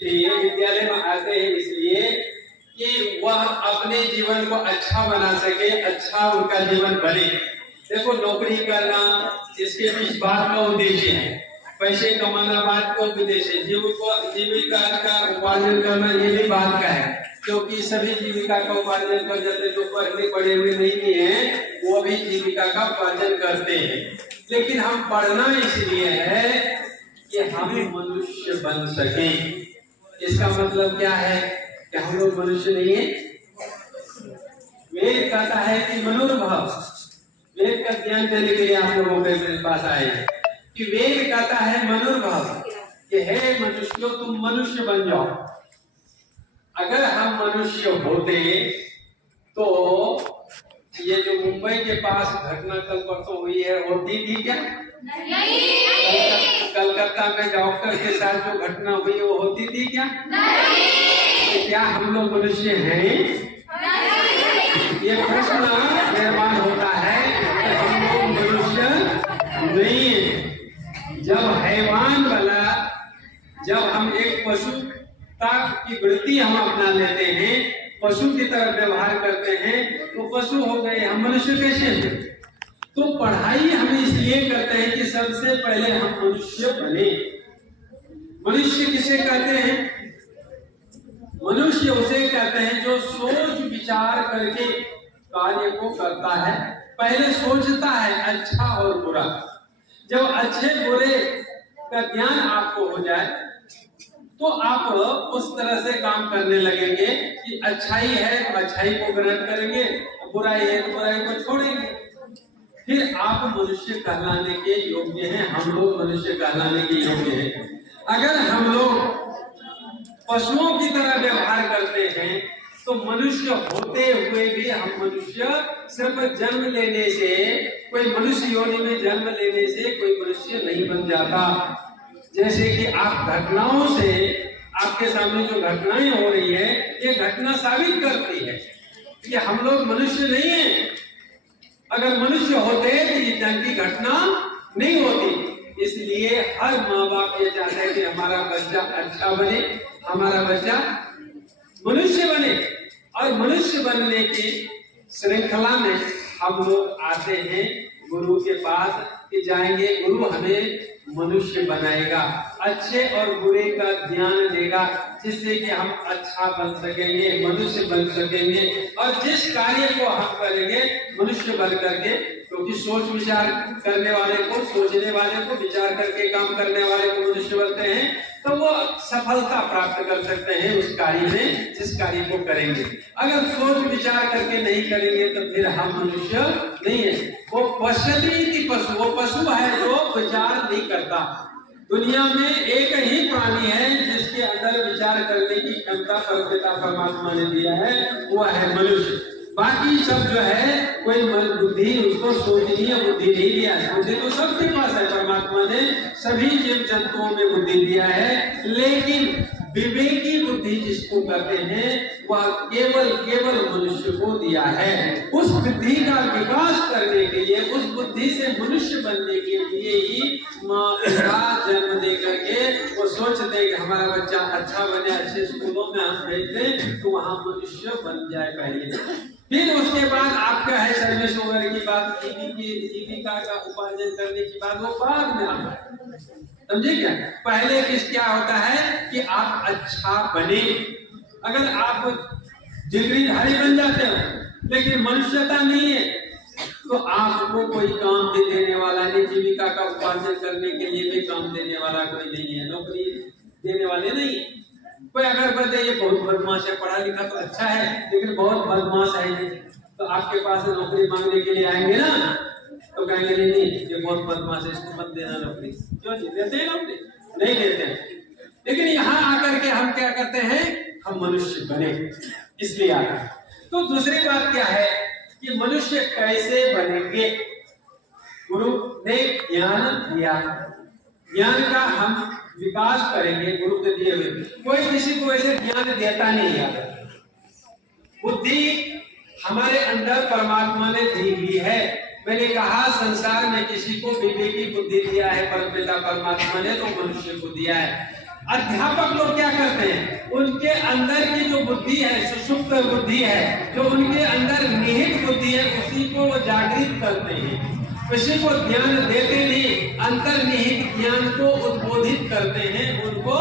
लिए विद्यालय में आते हैं इसलिए कि वह अपने जीवन को अच्छा बना सके, अच्छा उनका जीवन बने। देखो, नौकरी करना इसके बीच बात का उद्देश्य है, पैसे कमाना बात का उद्देश्य है, जीविका का उपार्जन करना ये भी बात का है, क्योंकि सभी जीविका का उपार्जन कर जाते, जो पढ़े पढ़े हुए नहीं है वो भी जीविका का उपार्जन करते हैं। लेकिन हम पढ़ना इसलिए है कि हम मनुष्य बन सके। इसका मतलब क्या है कि हम लोग मनुष्य नहीं है। वेद कहता है कि मनोरभाव, वेद का ज्ञान देने के लिए आप लोगों के मेरे पास आए कि वेद कहता है मनोरभाव कि हे मनुष्यों, तुम मनुष्य बन जाओ। अगर हम मनुष्य होते तो ये जो मुंबई के पास घटना कल परसों हुई है होती थी क्या? नहीं। कलकत्ता में डॉक्टर के साथ जो घटना हुई वो होती थी क्या? नहीं। तो क्या हम लोग मनुष्य हैं? ये प्रश्न निर्माण होता है कि हम लोग मनुष्य नहीं है। जब हैवान वाला, जब हम एक पशुता की वृत्ति हम अपना लेते हैं, पशु की तरह व्यवहार करते हैं, तो पशु हो गए, हम मनुष्य कैसे हैं? तो पढ़ाई हम इसलिए करते हैं कि सबसे पहले हम मनुष्य बने। मनुष्य किसे कहते हैं? मनुष्य उसे कहते हैं जो सोच विचार करके कार्य को करता है, पहले सोचता है अच्छा और बुरा। जब अच्छे बुरे का ज्ञान आपको हो जाए तो आप उस तरह से काम करने लगेंगे कि अच्छाई है तो अच्छाई को ग्रहण करेंगे, बुराई है तो बुराई को छोड़ेंगे। फिर आप मनुष्य कहलाने के योग्य हैं। हम लोग मनुष्य कहलाने के योग्य हैं। अगर हम लोग पशुओं की तरह व्यवहार करते हैं तो मनुष्य होते हुए भी हम मनुष्य सिर्फ जन्म लेने से, कोई मनुष्य योनि में जन्म लेने से कोई मनुष्य नहीं बन जाता। जैसे कि आप घटनाओं से, आपके सामने जो घटनाएं हो रही है, ये घटना साबित करती है कि हम लोग मनुष्य नहीं है। अगर मनुष्य होते तो ये तरह की घटना नहीं होती। इसलिए हर माँ बाप ये चाहते हैं कि हमारा बच्चा अच्छा बने, हमारा बच्चा मनुष्य बने। और मनुष्य बनने की श्रृंखला में हम लोग आते हैं गुरु के पास कि जाएंगे, गुरु हमें मनुष्य बनाएगा, अच्छे और बुरे का ज्ञान देगा, जिससे कि हम अच्छा बन सकेंगे, मनुष्य बन सकेंगे। और जिस कार्य को हम करेंगे मनुष्य बन करके, क्योंकि सोच विचार करने वाले को, सोचने वाले को, विचार करके काम करने वाले को मनुष्य बनते हैं, तो वो सफलता प्राप्त कर सकते हैं उस कार्य में जिस कार्य को करेंगे। अगर सोच विचार करके नहीं करेंगे तो फिर हम मनुष्य नहीं है। वो पश्यति पशु, वो पशु है जो विचार नहीं करता। दुनिया में एक ही प्राणी है जिसके अंदर विचार करने की क्षमता परमात्मा ने दिया है, वो है मनुष्य। बाकी सब जो है कोई बुद्धि, उसको सोचनी है, बुद्धि नहीं दिया है। बुद्धि तो सबके पास है, परमात्मा ने सभी जीव जंतुओं में बुद्धि दिया है, लेकिन विवेकी बुद्धि जिसको कहते हैं वह केवल मनुष्य को दिया है। उस बुद्धि का विकास करने के लिए, उस बुद्धि से मनुष्य बनने के लिए ही माँ पिता जन्म दे करके वो सोचते हैं कि हमारा बच्चा अच्छा बने, अच्छे स्कूलों में हम भेज दें तो वहाँ मनुष्य बन जाए पहले। फिर उसके बाद आपका है सर्विस वगैरह की बात, जीविका का उपार्जन करने की बात, वो बाद में आता है। समझे क्या? पहले क्या होता है कि आप अच्छा बने। अगर आप डिग्रीधारी बन जाते हो लेकिन मनुष्यता नहीं है तो आपको कोई काम भी देने वाला नहीं, जीविका का उपार्जन करने के लिए भी काम देने वाला कोई नहीं है, नौकरी देने वाले नहीं। कोई अगर बोलते ये बहुत बदमाश है, पढ़ा लिखा तो अच्छा है लेकिन बहुत बदमाश है, तो आपके पास नौकरी मांगने के लिए आएंगे ना, तो कहेंगे नहीं ये बहुत बदमाश है, इसको मत देना नौकरी। क्यों नहीं देते हैं? नौकरी नहीं देते हैं। लेकिन यहाँ आकर के हम क्या करते हैं? हम मनुष्य बने, इसलिए आते हैं। तो दूसरी बात क्या है कि मनुष्य कैसे बनेंगे? गुरु ने ज्ञान दिया, ज्ञान का हम विकास करेंगे गुरु के दिए हुए। कोई किसी को ऐसे ज्ञान देता नहीं है। बुद्धि हमारे अंदर परमात्मा ने दी हुई है। मैंने कहा संसार में किसी को विवेकी बुद्धि दिया है परमपिता परमात्मा ने, तो मनुष्य को दिया है। अध्यापक लोग क्या करते हैं, उनके अंदर की जो बुद्धि है, सुषुप्त बुद्धि है, जो उनके अंदर निहित बुद्धि है, उसी को वो जागृत करते हैं, उसी को ध्यान देते नहीं, अंतर्निहित ज्ञान को उद्बोधित करते हैं, उनको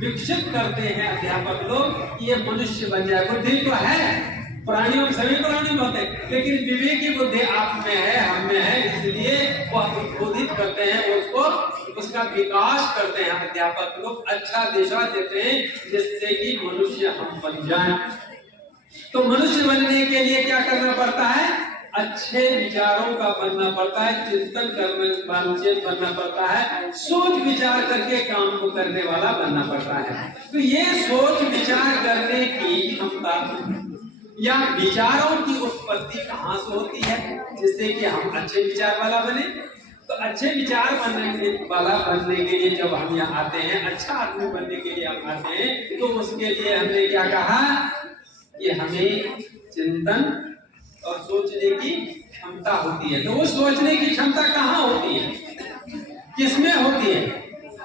विकसित करते हैं अध्यापक लोग। ये मनुष्य बन जाए। बुद्धि तो है प्राणियों में, सभी प्राणी में होते, लेकिन विवेक की बुद्धि आप में है, हम में है, इसलिए वह उद्बोधित करते हैं, उसको उसका विकास करते हैं अध्यापक लोग, अच्छा दिशा देते हैं जिससे कि मनुष्य हम बन जाएं। तो मनुष्य बनने के लिए क्या करना पड़ता है, अच्छे विचारों का बनना पड़ता है, चिंतन करने बनना पड़ता है, सोच विचार करके काम को करने वाला बनना पड़ता है। तो ये सोच विचार करने की क्षमता या विचारों की उत्पत्ति कहाँ से होती है, जिससे कि हम अच्छे विचार वाला बने। तो अच्छे विचार बनने के लिए जब हम यहाँ आते हैं, अच्छा आदमी बनने के लिए हम आते हैं, तो उसके लिए हमने क्या कहा कि हमें चिंतन और सोचने की क्षमता होती है। तो वो सोचने की क्षमता कहाँ होती है, किसमें होती है?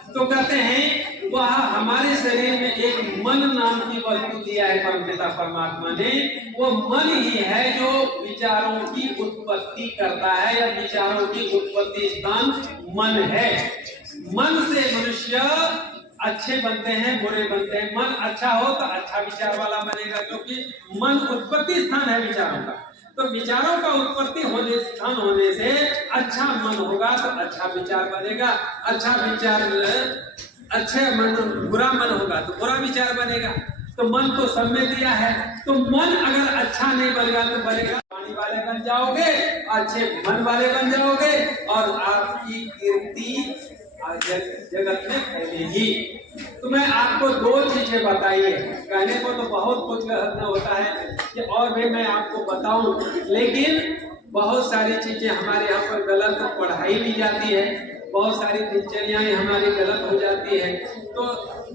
तो कहते हैं वह हमारे शरीर में एक मन नाम की वस्तु दिया है परमपिता परमात्मा ने। वो मन ही है जो विचारों की उत्पत्ति करता है, या विचारों की उत्पत्ति स्थान मन है। मन से मनुष्य अच्छे बनते हैं, बुरे बनते हैं। मन अच्छा हो तो अच्छा विचार वाला बनेगा, क्योंकि मन उत्पत्ति स्थान है विचारों का। तो विचारों का उत्पत्ति होने स्थान होने से अच्छा मन होगा तो अच्छा विचार बनेगा, अच्छा विचार अच्छे मन, बुरा मन होगा तो बुरा विचार बनेगा। तो मन तो सब में दिया है। तो मन अगर अच्छा नहीं बनेगा तो बनेगा पानी वाले बन जाओगे, अच्छे मन वाले बन जाओगे, और आपकी कीर्ति जगत में फैलेगी। तो मैं आपको दो चीजें बताइए, कहने को तो बहुत कुछ होता है कि और भी मैं आपको बताऊं, लेकिन बहुत सारी चीजें हमारे यहाँ पर गलत पढ़ाई भी जाती है, बहुत सारी दिनचर्याएं हमारी गलत हो जाती है, तो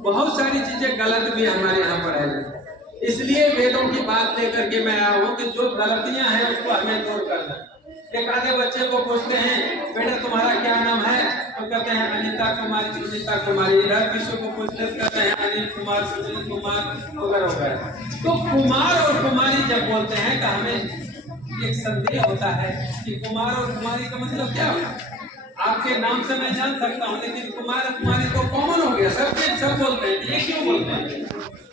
बहुत सारी चीजें गलत भी हमारे यहाँ पर है। इसलिए वेदों की बात लेकर के मैं आया हूँ कि जो गलतियां हैं उसको हमें दूर करना। एक आधे बच्चे को पूछते हैं बेटा तुम्हारा क्या नाम है, तो कहते हैं अनिता कुमारी, सुनीता कुमारी। इधर किसी को पूछते कहते हैं अनिल कुमार, सुनील कुमार वगैरह वगैरह। तो कुमार और कुमारी जब बोलते हैं तो हमें एक संदेह होता है कि कुमार और कुमारी का मतलब क्या होगा। आपके नाम से मैं जान सकता हूँ, लेकिन कुमार और कुमारी तो कॉमन हो गया, सब बोलते हैं। ये क्यों बोलते हैं?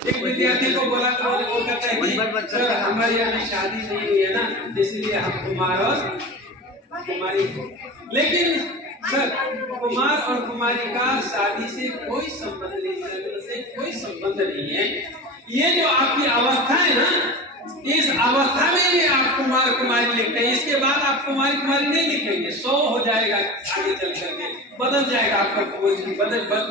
एक विद्यार्थी को बोला तो वो कहता है कि सर हमारी अभी शादी नहीं हुई है ना, इसलिए हम कुमार और कुमारी। लेकिन सर कुमार और कुमारी का शादी से कोई संबंध नहीं, लग्न से कोई संबंध नहीं है। ये जो आपकी अवस्था है ना, इस अवस्था में ही आप कुमार कुमारी लिखते हैं, इसके बाद आप कुमारी कुमारी नहीं लिखेंगे। 100 हो जाएगा आगे चल करके, बदल जाएगा आपका,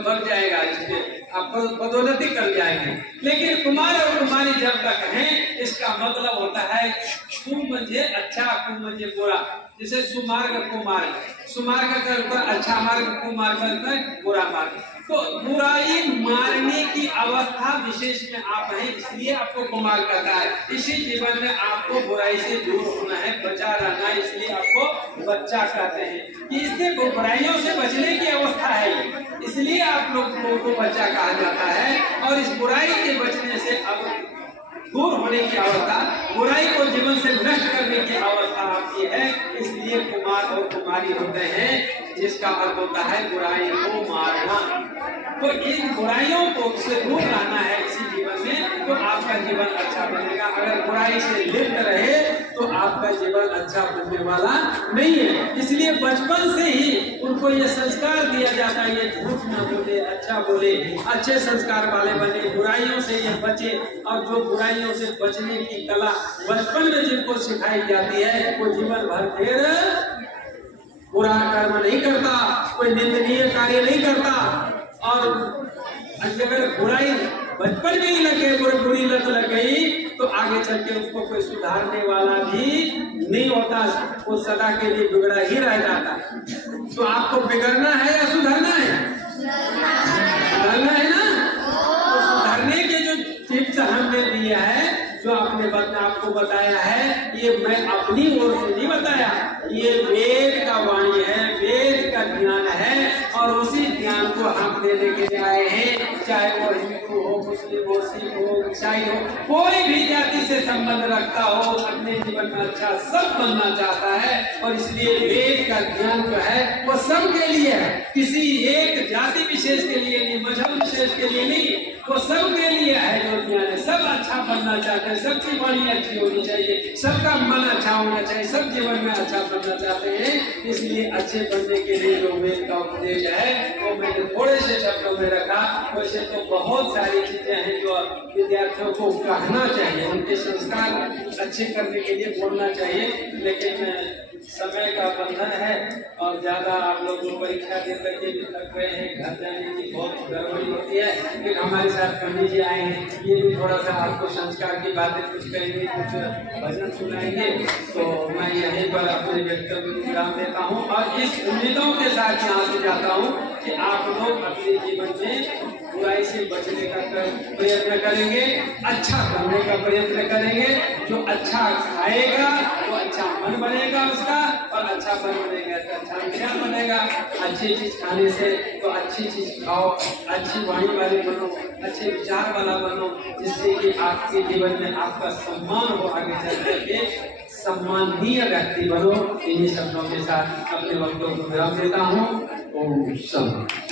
बढ़ जाएगा, इसमें आप बदौलती कर जाएंगे। लेकिन कुमार और कुमारी जब तक हैं, इसका मतलब होता है सु म्हणजे अच्छा, कु म्हणजे बुरा। जैसे सुमार्ग कुमार्ग, सुमार्ग का अच्छा मार्ग, कुमार्ग का बुरा मार्ग। तो बुराई मारने की अवस्था विशेष में आप हैं, इसलिए आपको कुमार कहता है। इसी जीवन में आपको बुराई से दूर होना है, बचा रहना है, इसलिए आपको बच्चा कहते हैं कि इससे बुराइयों से बचने की अवस्था है, इसलिए आप लोगों को बच्चा कहा जाता है। और इस बुराई के बचने से अब दूर होने की अवस्था, बुराई को जीवन से नष्ट करने की अवस्था आपकी है, इसलिए कुमार और कुमारी होते हैं, जिसका अर्थ होता है बुराई को मारना। तो इन बुराइयों को से दूर रहना है इसी जीवन में, तो आपका जीवन अच्छा बनेगा। अगर बुराई से लिप्त रहे तो आपका जीवन अच्छा बनने वाला नहीं है। इसलिए बचपन से ही उनको ये संस्कार दिया जाता है, ये झूठ न बोले, अच्छा बोले, अच्छे संस्कार वाले बने, बुराइयों से ये बचे। और जो बुराइयों से बचने की कला बचपन में जिनको सिखाई जाती है, वो जीवन भर फिर बुरा कर्म नहीं करता, कोई निंदनीय कार्य नहीं करता। और अगर बुराई बचपन में ही लगे, बुरी लत लग गई, तो आगे चल के उसको कोई सुधारने वाला भी नहीं होता, वो सदा के लिए बिगड़ा ही रह जाता। तो आपको बिगड़ना है या सुधरना है? सुधरना है ना। तो सुधरने के जो टिप्स हमने दिया है, जो आपने आपको बताया है, ये मैं अपनी ओर से नहीं बताया, ये वेद का वाणी है, वेद का ज्ञान है, और उसी ज्ञान को हम देने के लिए आए हैं। चाहे वो हिंदू हो, मुस्लिम हो, सिख हो, ईसाई हो, कोई भी जाति से संबंध रखता हो, अपने जीवन में अच्छा सब बनना चाहता है। और इसलिए वेद का ज्ञान जो है वो सबके लिए है, किसी एक जाति विशेष के लिए नहीं, मजहब विशेष के लिए नहीं, वो सबके लिए है जो ज्ञान है। सब अच्छा बनना चाहते हैं, सबकी वाणी अच्छी होनी चाहिए, सबका मन अच्छा होना चाहिए, सब जीवन में अच्छा बनना चाहते हैं। इसलिए अच्छे बनने के लिए जो वेद का उपदेश है वो मैंने थोड़े से शब्दों में रखा। वैसे तो बहुत सारी चीजें हैं जो विद्यार्थियों को कहना चाहिए, उनके संस्कार अच्छे करने के लिए बोलना चाहिए, लेकिन समय का बंधन है और ज्यादा आप लोग परीक्षा दे करके भी थक रहे हैं, घर जाने की बहुत गड़बड़ी होती है। फिर हमारे साथ पंडित जी आए हैं, ये भी थोड़ा सा आपको संस्कार की बातें कुछ कहेंगे, कुछ भजन सुनाएंगे। तो मैं यहीं पर अपने व्यक्तित्व को विराम देता हूँ और इस उम्मीदों के साथ यहाँ से जाता हूँ कि आप लोग अपने जीवन में बुराई से बचने का प्रयत्न करेंगे, अच्छा बनने का प्रयत्न करेंगे। जो अच्छा खाएगा तो अच्छा मन बनेगा उसका, और अच्छा मन बनेगा तो अच्छा विचार बनेगा। अच्छी चीज खाने से तो अच्छी चीज खाओ, अच्छी वाणी वाले बनो, अच्छे विचार वाला बनो, जिससे कि आपके जीवन में आपका सम्मान हो, आगे चल करके सम्माननीय व्यक्ति बनो। इन्हीं शब्दों के साथ अपने वक्तव्य को विराम देता हूँ। ओम शांति।